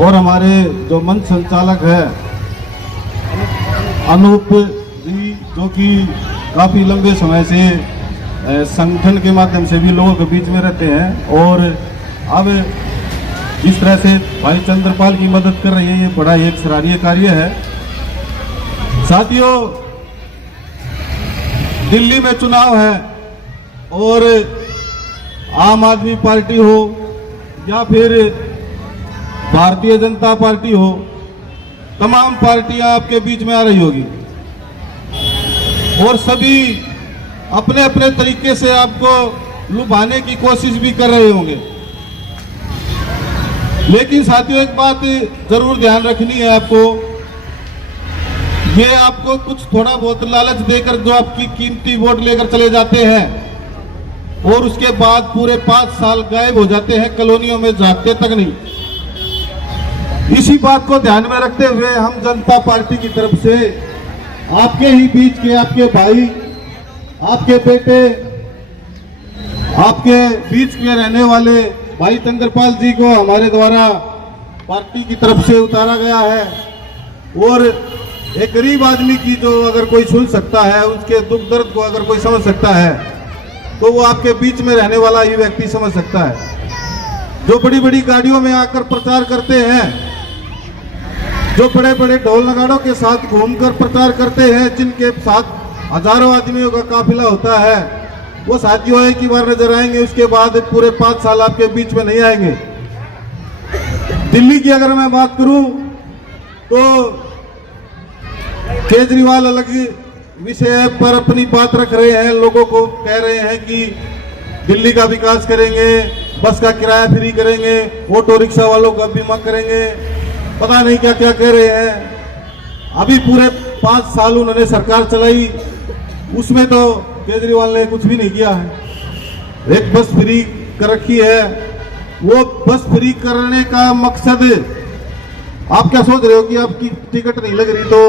और हमारे जो मंच संचालक है अनूप जी, जो कि काफ़ी लंबे समय से संगठन के माध्यम से भी लोगों के बीच में रहते हैं और अब जिस तरह से भाई चंद्रपाल की मदद कर रही है, ये बड़ा एक सराहनीय कार्य है। साथियों, दिल्ली में चुनाव है और आम आदमी पार्टी हो या फिर भारतीय जनता पार्टी हो, तमाम पार्टियां आपके बीच में आ रही होगी और सभी अपने अपने तरीके से आपको लुभाने की कोशिश भी कर रहे होंगे। लेकिन साथियों, एक बात जरूर ध्यान रखनी है आपको, ये आपको कुछ थोड़ा बहुत लालच देकर जो आपकी कीमती वोट लेकर चले जाते हैं और उसके बाद पूरे 5 साल गायब हो जाते हैं, कॉलोनियों में जागते तक नहीं। इसी बात को ध्यान में रखते हुए हम जनता पार्टी की तरफ से आपके ही बीच के आपके भाई, आपके बेटे, आपके बीच में रहने वाले भाई चंद्रपाल जी को हमारे द्वारा पार्टी की तरफ से उतारा गया है। और एक गरीब आदमी की जो अगर कोई सुन सकता है, उसके दुख दर्द को अगर कोई समझ सकता है, तो वो आपके बीच में रहने वाला ही व्यक्ति समझ सकता है। जो बड़ी बड़ी गाड़ियों में आकर प्रचार करते हैं, जो बड़े बड़े ढोल नगाड़ों के साथ घूमकर प्रचार करते हैं, जिनके साथ हजारों आदमियों का काफिला होता है, वो साथियों एक ही बार नजर आएंगे, उसके बाद पूरे 5 साल आपके बीच में नहीं आएंगे। दिल्ली की अगर मैं बात करूं तो केजरीवाल अलग विषय पर अपनी बात रख रहे हैं, लोगों को कह रहे हैं कि दिल्ली का विकास करेंगे, बस का किराया फ्री करेंगे, ऑटो रिक्शा वालों का बीमा करेंगे, पता नहीं क्या क्या कह रहे हैं। अभी पूरे 5 साल उन्होंने सरकार चलाई, उसमें तो केजरीवाल ने कुछ भी नहीं किया है। एक बस फ्री कर रखी है, वो बस फ्री करने का मकसद, आप क्या सोच रहे हो कि आपकी टिकट नहीं लग रही तो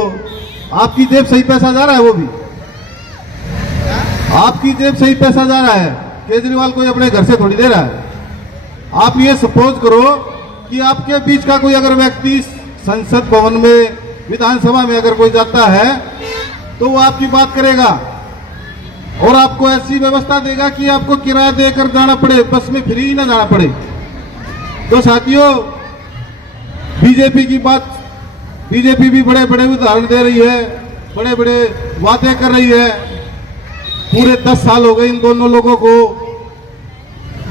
आपकी जेब से ही पैसा जा रहा है? वो भी आपकी जेब से ही पैसा जा रहा है, केजरीवाल कोई अपने घर से थोड़ी दे रहा है। आप ये सपोज करो कि आपके बीच का कोई अगर व्यक्ति संसद भवन में, विधानसभा में अगर कोई जाता है तो वो आपकी बात करेगा और आपको ऐसी व्यवस्था देगा कि आपको किराया देकर जाना पड़े, बस में फ्री ना जाना पड़े। तो साथियों, बीजेपी की बात, बीजेपी भी बड़े बड़े उदाहरण दे रही है, बड़े बड़े वादे कर रही है। पूरे 10 साल हो गए इन दोनों लोगों को,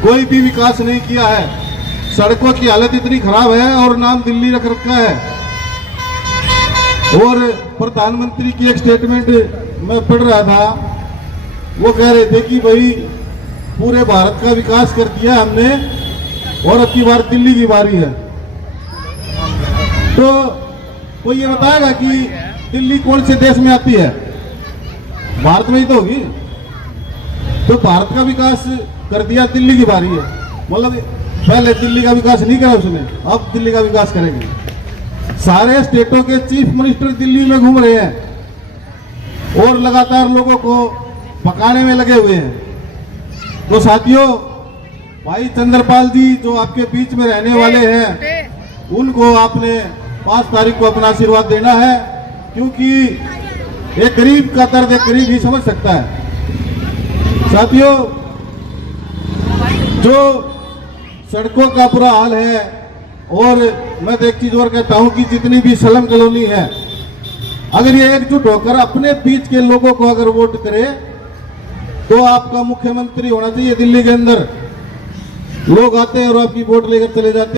कोई भी विकास नहीं किया है। सड़कों की हालत इतनी खराब है और नाम दिल्ली रख रखा है। और प्रधानमंत्री की एक स्टेटमेंट मैं पढ़ रहा था, वो कह रहे थे कि भाई पूरे भारत का विकास कर दिया हमने और अब की बार दिल्ली की बारी है। तो वो ये बताएगा कि दिल्ली कौन से देश में आती है? भारत में ही तो होगी। तो भारत का विकास कर दिया, दिल्ली की बारी है, मतलब पहले दिल्ली का विकास नहीं करा उसने, अब दिल्ली का विकास करेंगे। सारे स्टेटों के चीफ मिनिस्टर दिल्ली में घूम रहे हैं और लगातार लोगों को पकाने में लगे हुए हैं। तो साथियों, भाई चंद्रपाल जी जो आपके बीच में रहने वाले हैं, उनको आपने 5 तारीख को अपना आशीर्वाद देना है, क्योंकि एक गरीब का दर्द एक गरीब ही समझ सकता है। साथियों, जो सड़कों का बुरा हाल है, और मैं तो एक चीज और कहता हूं कि जितनी भी स्लम कॉलोनी है, अगर ये एकजुट होकर अपने बीच के लोगों को अगर वोट करे तो आपका मुख्यमंत्री होना चाहिए दिल्ली के अंदर। लोग आते हैं और आपकी वोट लेकर चले जाते हैं।